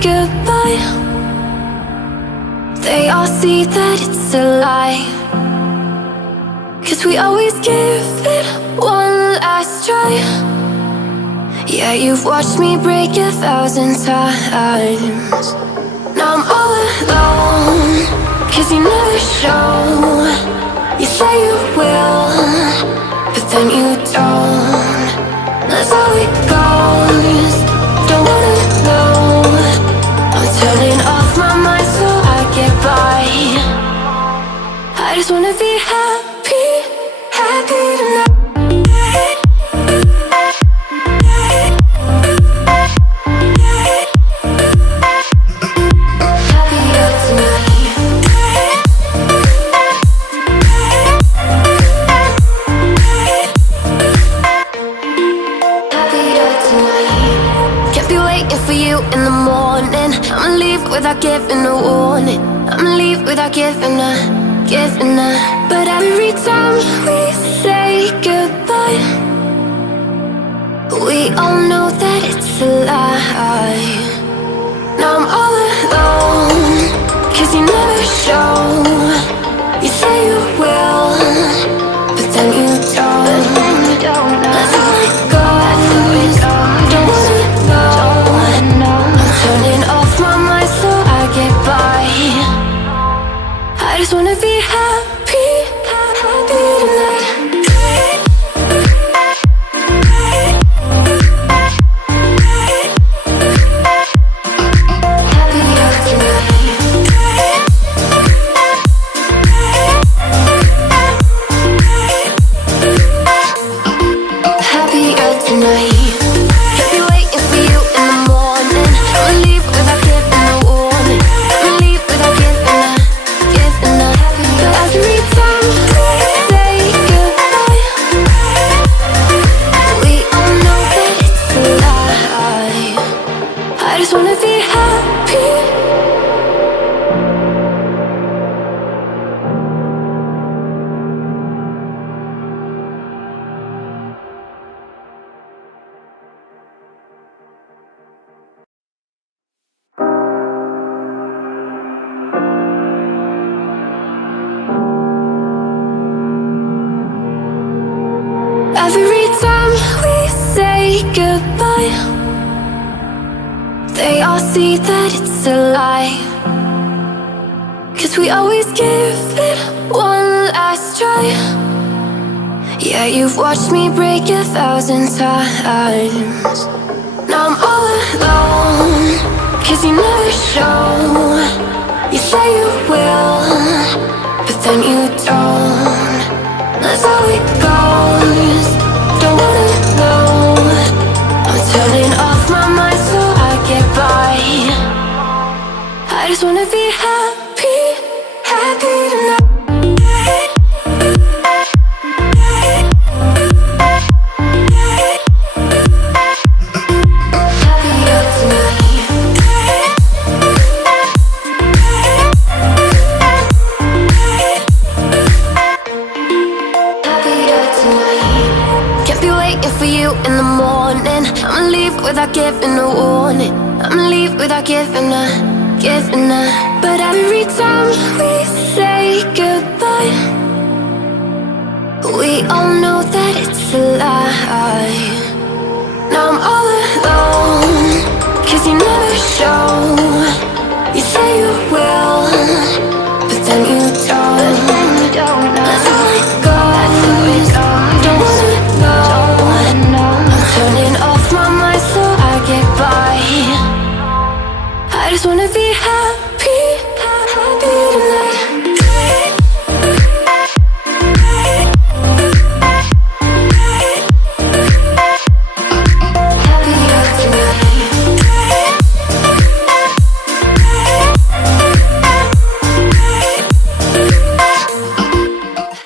goodbye, they all see that it's a lie. 'Cause we always give it one last try. Yeah, you've watched me break 1,000 times. Now I'm all alone, 'cause you never show. You say you will, but then you don't. That's how it goes. Don't wanna know. I'm turning off my mind so I get by. I just wanna be happy, happy tonight. In the morning, I'ma leave without giving a warning. I'ma leave without giving a. But every time we say goodbye, we all know that it's a lie. Now I'm all alone, 'cause you never show. You say you will, but then you don't. That's how it goes. Don't wanna know. Turning off my mind so I get by. I just wanna be happy, happy tonight. Happier tonight. Happier tonight. Every time we say goodbye, they all see that it's a lie. 'Cause we always give it one last try. Yeah, you've watched me break 1,000 times. Now I'm all alone, 'cause you never show. You say you will, but then you don't. That's how it goes. Don't wanna know. I'm turning off my mind so I get by. I just wanna be happy, happy tonight. Happier tonight. Happier tonight. Can't be waiting for you in the morning. I'ma leave without giving a warning. I'ma leave without giving a. But every time we say goodbye, we all know that it's a lie. Now I'm all alone, 'cause you never show.